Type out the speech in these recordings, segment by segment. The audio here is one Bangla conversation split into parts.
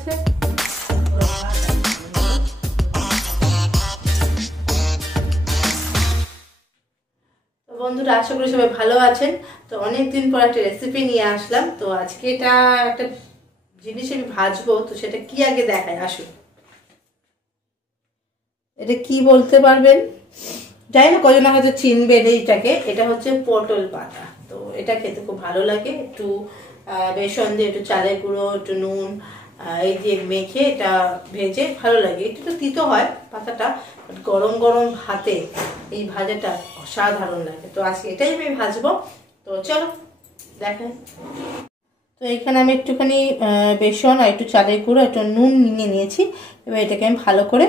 গেছে। তো বন্ধুরা, আশা করি সবাই ভালো আছেন। তো অনেকদিন পর একটা রেসিপি নিয়ে আসলাম। তো আজকে এটা একটা জিনিস আমি ভাজবো, তো সেটা কি আগে দেখায়। আসুন, এটা কি বলতে পারবেন জানি না, কজন হয়তো চিনবেন এইটাকে। এটা হচ্ছে পটল পাতা। তো এটা খেতে খুব ভালো লাগে। একটু বেসন দিয়ে, একটু চালের গুঁড়ো, একটু নুন এই দিয়ে মেখে এটা ভেজে ভালো লাগে। একটু তো তিতো হয় পাতাটা, গরম গরম ভাতে এই ভাজাটা অসাধারণ লাগে। তো আজকে এটাই আমি ভাজবো। তো চলো দেখেন। তো এখানে আমি একটুখানি বেসন আর একটু চালের গুঁড়ো, একটু নুন নিয়ে নিয়েছি। এবার এটাকে আমি ভালো করে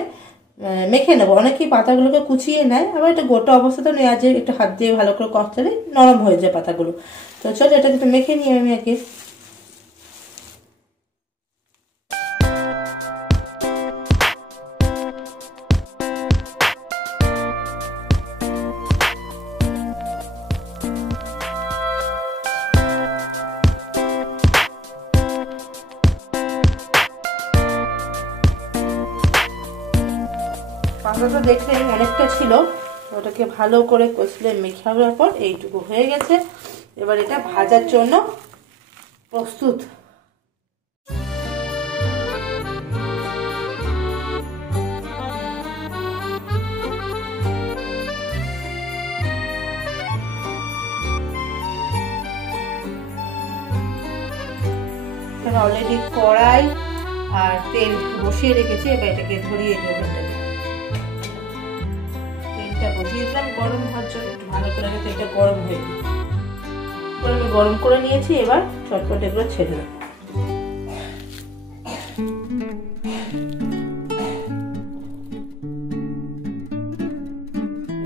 মেখে নেবো। অনেকেই পাতাগুলোকে কুচিয়ে নেয়, আবার এটা গোটা অবস্থাতেও নেওয়া যায়। একটু হাত দিয়ে ভালো করে কষলে নরম হয়ে যায় পাতাগুলো। তো চলো এটাকে একটু মেখে নিয়ে আমি আগে। পাতাটা দেখতে অনেকটা ছিল, ওটাকে ভালো করে কষলে মেখে হওয়ার পর এইটুকু হয়ে গেছে। এবার এটা ভাজার জন্য প্রস্তুত। এখানে অলরেডি কড়াই আর তেল বসিয়ে রেখেছি। এবার এটাকে ধরিয়ে দেবো। তেলটা বসিয়েছিলাম গরম হওয়ার জন্য, একটু ভালো করে তেলটা গরম হয়ে গেছে। আমি গরম করে নিয়েছি। এবার চটপট এগুলো ছেড়ে দেবো।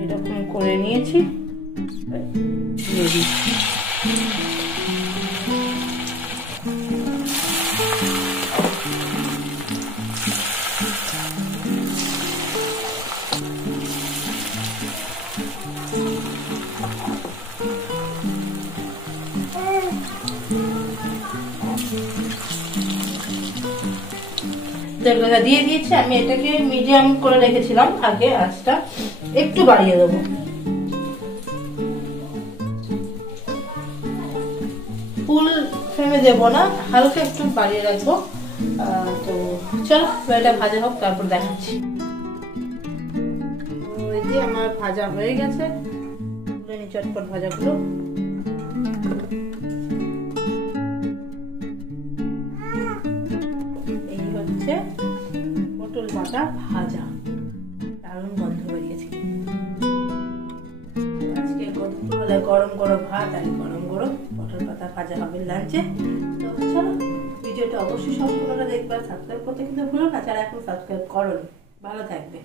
এরকম করে নিয়েছি। দিয়ে দিয়েছি। আমি এটাকে মিডিয়াম করে রেখেছিলাম আগে, আঁচটা একটু বাড়িয়ে দেবো। ফুল ফ্লেমে দেবো না, হালকা একটু বাড়িয়ে রাখবো। তো চলো এটা ভাজা হোক, তারপর দেখাচ্ছি। এই যে আমার ভাজা হয়ে গেছে, চটপট ভাজাগুলো। এই হচ্ছে পটল পাতা ভাজা, দারুণ গন্ধ বেরিয়েছে। আজকে দুপুরবেলায় গরম গরম ভাত আর গরম গরম পটল পাতা ভাজা হবে লাঞ্চে। তো চলো, ভিডিওটা অবশ্যই সম্পূর্ণটা দেখবে। সাবস্ক্রাইব করতে কিন্তু ভুলো না, যারা এখন সাবস্ক্রাইব করোনি। ভালো থাকবে।